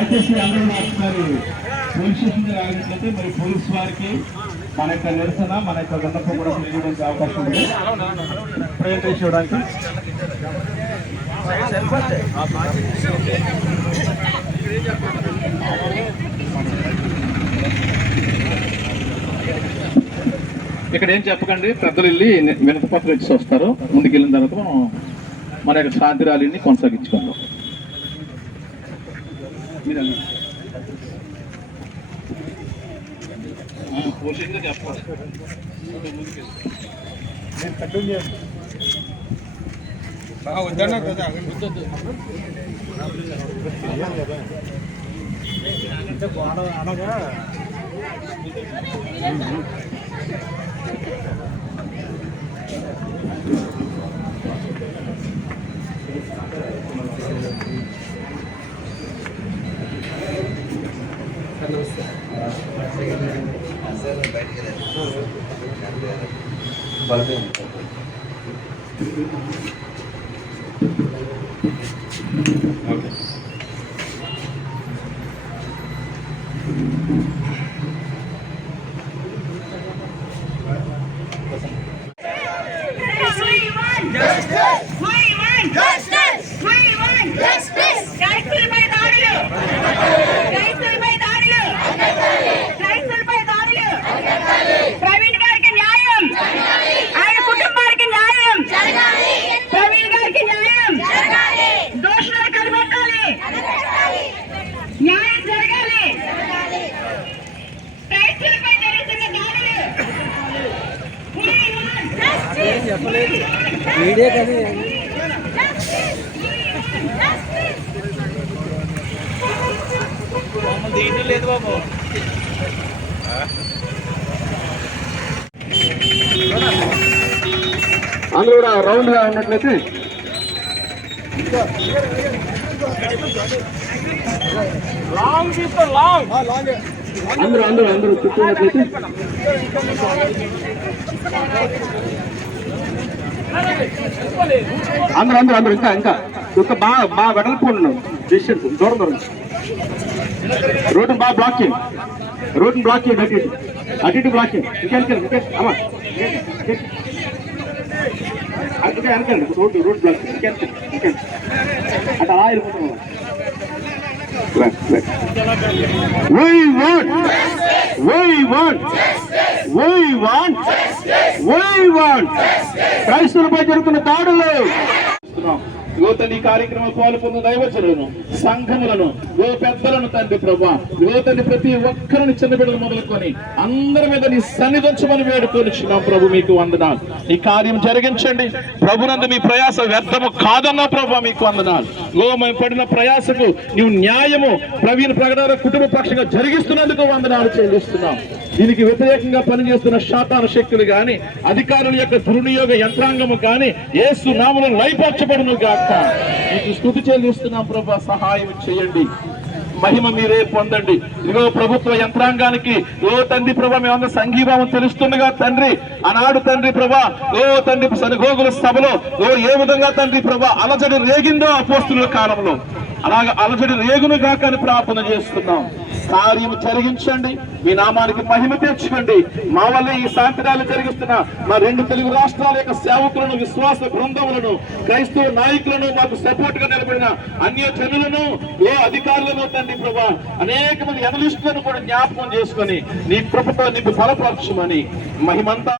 దయచేసి అందరూ ఒకసారి పోలీస్ స్టేషన్ రాగినట్లయితే మరి పోలీస్ వారికి మన యొక్క నిరసన మన యొక్క విన్నపం కూడా తెలియడానికి అవకాశం ఉంది. ప్రయత్నం చేయడానికి ఇక్కడ ఏం చెప్పకండి, పెద్దలు వెళ్ళి వినతి పత్రం ఇచ్చి వస్తారు. ముందుకు వెళ్ళిన తర్వాత మన యొక్క శాంతి ర్యాలీని కొనసాగించుకుందాం. పోషంగా చెప్పాలి. వద్దన్నా కదా అనగా వీడియో కానీ దీంట్లో లేదు బాబు. అందరూ కూడా రౌండ్ గా ఉన్నట్లయితే అందరూ చుట్టూనట్లయితే అందరూ ఇంకా బాగా వెడల్పోండి. డిస్టెన్స్ దూరం రోడ్డు బాగా బ్లాక్ చేయండి. రోడ్డుని బ్లాక్ చేయండి. అటు ఇటు బ్లాక్ చేయండి. అమ్మా అందుకే వెనకండి. రోడ్డు బ్లాక్ చేయండి. అటు అలా వెళ్ళిపోతున్నాం. క్రైస్తవులపై జరుగుతున్న దాడులు యువతని కార్యక్రమం పాల్పొందిన దైవజనులను, సంఘములను, పెద్దలను తండ్రి ప్రభా, యువతని ప్రతి ఒక్కరిని చిన్న బిడ్డలు మొదలుకొని అందరి మీద నీ సన్నిధించమని వేడుకొనిచున్నాం ప్రభు. మీకు వందనాలు. ఈ కార్యం జరిగించండి ప్రభునందు. మీ ప్రయాస వ్యర్థము కాదన్నా ప్రభు, మీకు వందనాలు. మేము పడిన ప్రయాసకు నీవు న్యాయము ప్రవీణ్ ప్రకటన కుటుంబ పక్షంగా జరిగిస్తున్నందుకు వందనాలు చెల్లిస్తున్నాం. దీనికి వ్యతిరేకంగా పనిచేస్తున్న శాతాన శక్తులు గాని, అధికారుల యొక్క దుర్వినియోగ యంత్రాంగము కానీ యేసు నామములో లైపరచబడును గాక. మీకు స్తుతి చెల్లిస్తున్నాం ప్రభా. సహాయం చేయండి. మహిమ మీరే పొందండి. ఇదిగో ప్రభుత్వ యంత్రాంగానికి తండ్రి ప్రభా మేమందరూ సంఘీభావం తెలుస్తుండగా తండ్రి ఆనాడు తండ్రి ప్రభా తండ్రి సనగోగుల సభలో ఏ విధంగా తండ్రి ప్రభా అలజడి రేగిందో అపోస్తుల కాలంలో అలాగే అలజడి రేగును గాక అని ప్రార్థన చేస్తున్నాం. కార్యము జరిగించండి. మీ నామానికి మహిమ తెచ్చుకోండి. మా వల్ల ఈ శాంతిరాలు జరిగిస్తున్న మా 2 తెలుగు రాష్ట్రాల యొక్క సేవకులను, విశ్వాస బృందములను, క్రైస్తవ నాయకులను, మాకు సపోర్ట్ గా నిలబడిన అన్య జనులను, అధికారులను తండ్రి ప్రభా అనేక మంది ఎనలిస్టులను కూడా జ్ఞాపకం చేసుకొని నీ కృపతో నీకు బలపరచమని మహిమంతా